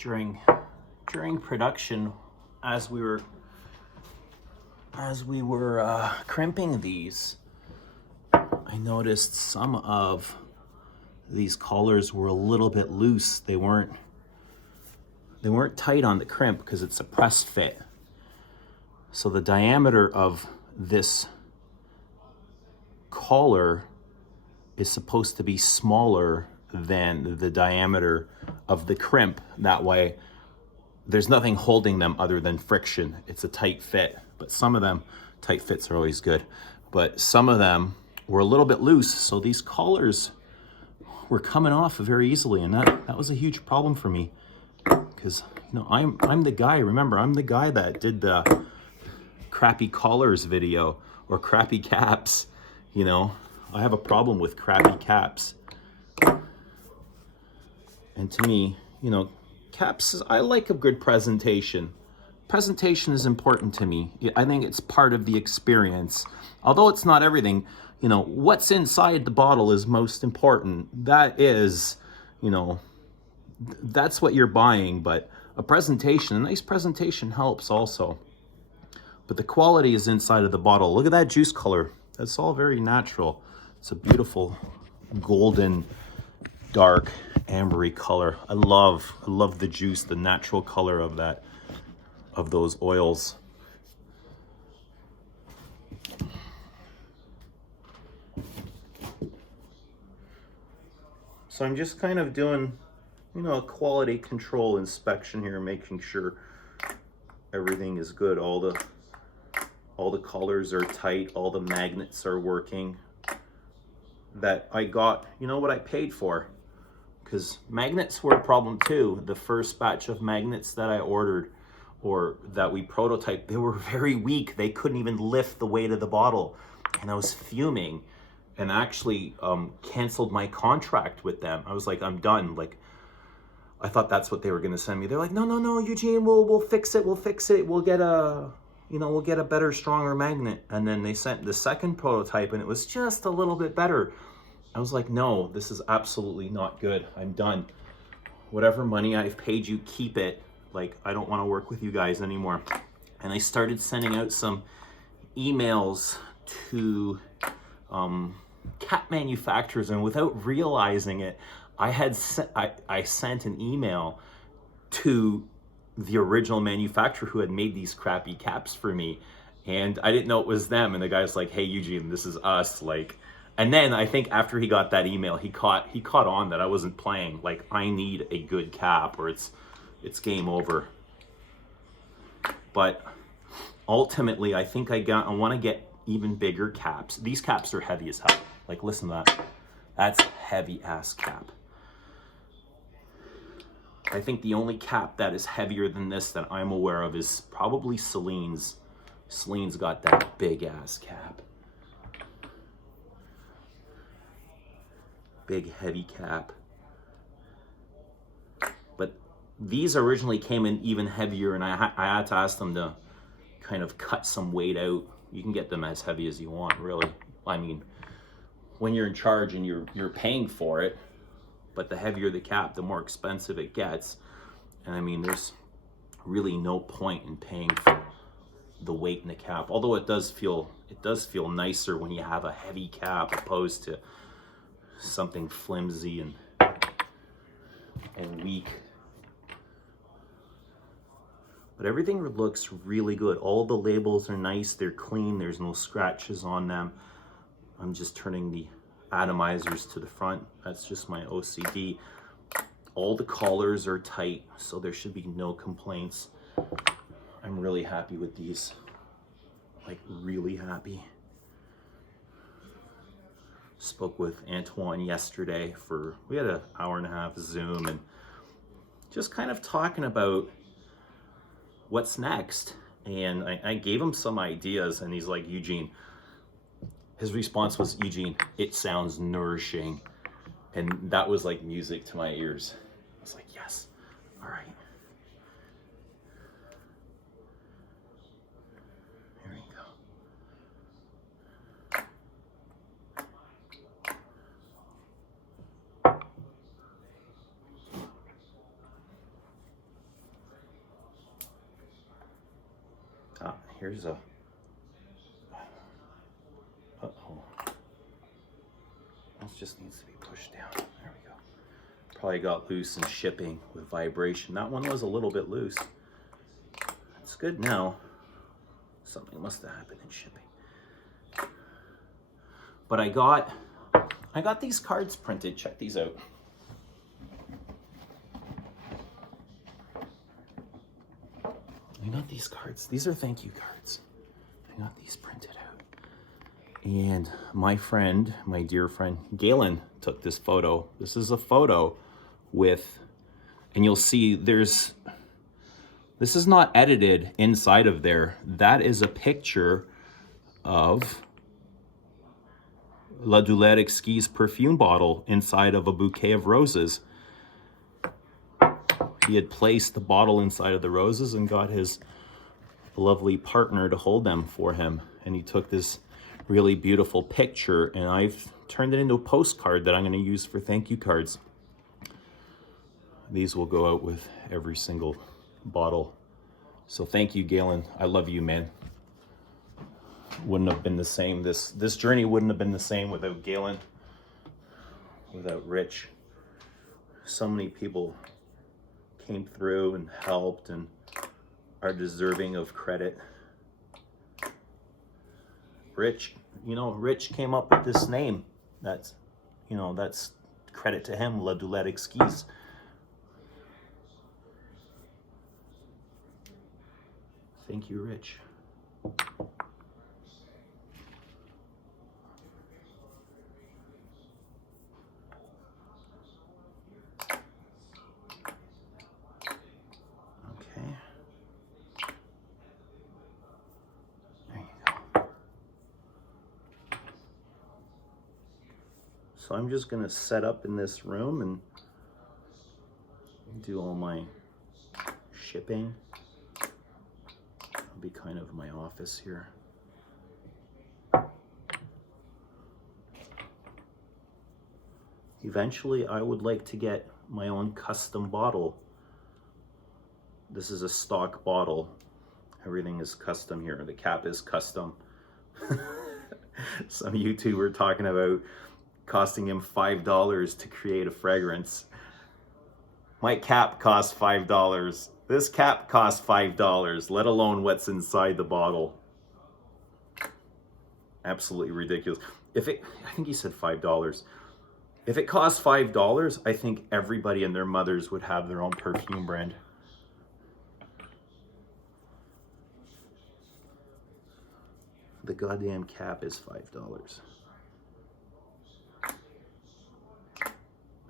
during production, as we were crimping these, I noticed some of these collars were a little bit loose. They weren't tight on the crimp because it's a press fit. So the diameter of this collar is supposed to be smaller than the diameter of the crimp. That way there's nothing holding them other than friction. It's a tight fit, but some of them, tight fits are always good, but some of them were a little bit loose. So these collars were coming off very easily, and that was a huge problem for me, because I'm the guy, remember, I'm the guy that did the crappy collars video, or crappy caps. I have a problem with crappy caps. And to me, caps, I like a good presentation. Presentation is important to me. I think it's part of the experience. Although it's not everything, what's inside the bottle is most important. That is, that's what you're buying, but a nice presentation helps also. But the quality is inside of the bottle. Look at that juice color. That's all very natural. It's a beautiful golden, dark, ambery color. I love the juice, the natural color of those oils. So I'm just kind of doing, a quality control inspection here, making sure everything is good. All the collars are tight, all the magnets are working. That I got, what I paid for. Because magnets were a problem too. The first batch of magnets that I ordered, or that we prototyped, they were very weak. They couldn't even lift the weight of the bottle. And I was fuming, and actually canceled my contract with them. I was like, I'm done. Like, I thought that's what they were gonna send me. They're like, no, Eugene, we'll fix it. We'll get a better, stronger magnet. And then they sent the second prototype, and it was just a little bit better. I was like, no, this is absolutely not good. I'm done. Whatever money I've paid you, keep it. Like, I don't want to work with you guys anymore. And I started sending out some emails to cap manufacturers, and without realizing it, I sent an email to the original manufacturer who had made these crappy caps for me, and I didn't know it was them. And the guy's like, hey Eugene, this is us. Like, and then I think after he got that email, he caught on that I wasn't playing. Like, I need a good cap, or it's game over. But ultimately, I think I want to get even bigger caps. These caps are heavy as hell. Like, listen to that. That's heavy ass cap. I think the only cap that is heavier than this that I'm aware of is probably Celine's. Celine's got that big ass cap. Big heavy cap. But these originally came in even heavier, and I had to ask them to kind of cut some weight out. You can get them as heavy as you want, really. I mean, when you're in charge and you're paying for it, but the heavier the cap, the more expensive it gets. And I mean, there's really no point in paying for the weight in the cap. Although it does feel nicer when you have a heavy cap opposed to something flimsy and weak. But everything looks really good. All the labels are nice, they're clean, there's no scratches on them. I'm just turning the atomizers to the front. That's just my OCD. All the collars are tight, so there should be no complaints. I'm really happy with these. Like, really happy. Spoke with Antoine yesterday we had an hour and a half Zoom, and just kind of talking about what's next. And I gave him some ideas, and he's like, Eugene, his response was, Eugene, it sounds nourishing. And that was like music to my ears. I was like, yes, all right. Here we go. Here's a, uh-oh. This just needs to be pushed down. There we go. Probably got loose in shipping with vibration. That one was a little bit loose. It's good now. Something must have happened in shipping. But I got these cards printed. Check these out. I got these cards. These are thank you cards. I got these printed out. And my friend, my dear friend, Galen, took this photo. This is a photo with, and you'll see this is not edited inside of there. That is a picture of La Doulette Exquise perfume bottle inside of a bouquet of roses. He had placed the bottle inside of the roses and got his lovely partner to hold them for him. And he took this really beautiful picture, and I've turned it into a postcard that I'm going to use for thank you cards. These will go out with every single bottle. So thank you, Galen. I love you, man. Wouldn't have been the same. This journey wouldn't have been the same without Galen, without Rich. So many people came through and helped and are deserving of credit. Rich came up with this name. That's credit to him, La Doulette Exquise. Thank you, Rich. So I'm just going to set up in this room and do all my shipping. It'll be kind of my office here. Eventually, I would like to get my own custom bottle. This is a stock bottle. Everything is custom here. The cap is custom. Some YouTuber talking about costing him $5 to create a fragrance. My cap costs $5. This cap costs $5, let alone what's inside the bottle. Absolutely ridiculous. I think he said $5. If it costs $5, I think everybody and their mothers would have their own perfume brand. The goddamn cap is $5.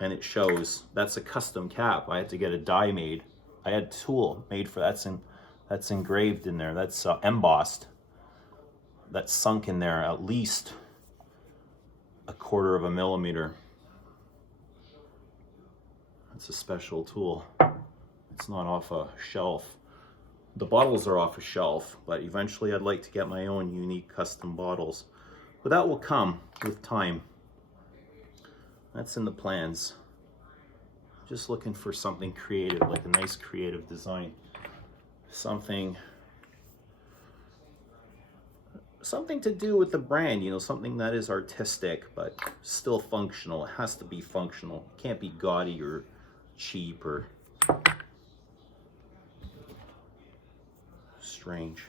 And it shows that's a custom cap. I had to get a die made. I had a tool made for that's engraved in there. That's embossed. That's sunk in there at least 1/4 millimeter. It's a special tool. It's not off a shelf. The bottles are off a shelf, but eventually I'd like to get my own unique custom bottles. But that will come with time. That's in the plans. Just looking for something creative, like a nice creative design. Something to do with the brand, something that is artistic, but still functional. It has to be functional. It can't be gaudy or cheap or strange.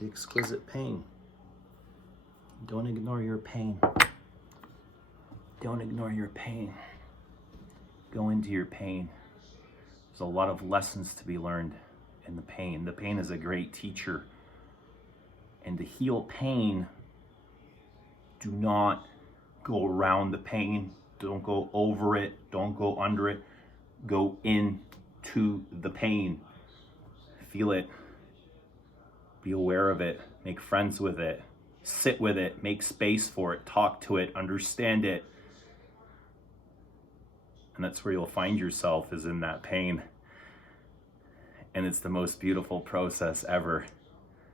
The exquisite pain. Don't ignore your pain. Don't ignore your pain. Go into your pain. There's a lot of lessons to be learned in the pain. The pain is a great teacher. And to heal pain, do not go around the pain. Don't go over it. Don't go under it. Go into the pain. Feel it. Be aware of it, make friends with it, sit with it, make space for it, talk to it, understand it. And that's where you'll find yourself, is in that pain. and it's the most beautiful process ever.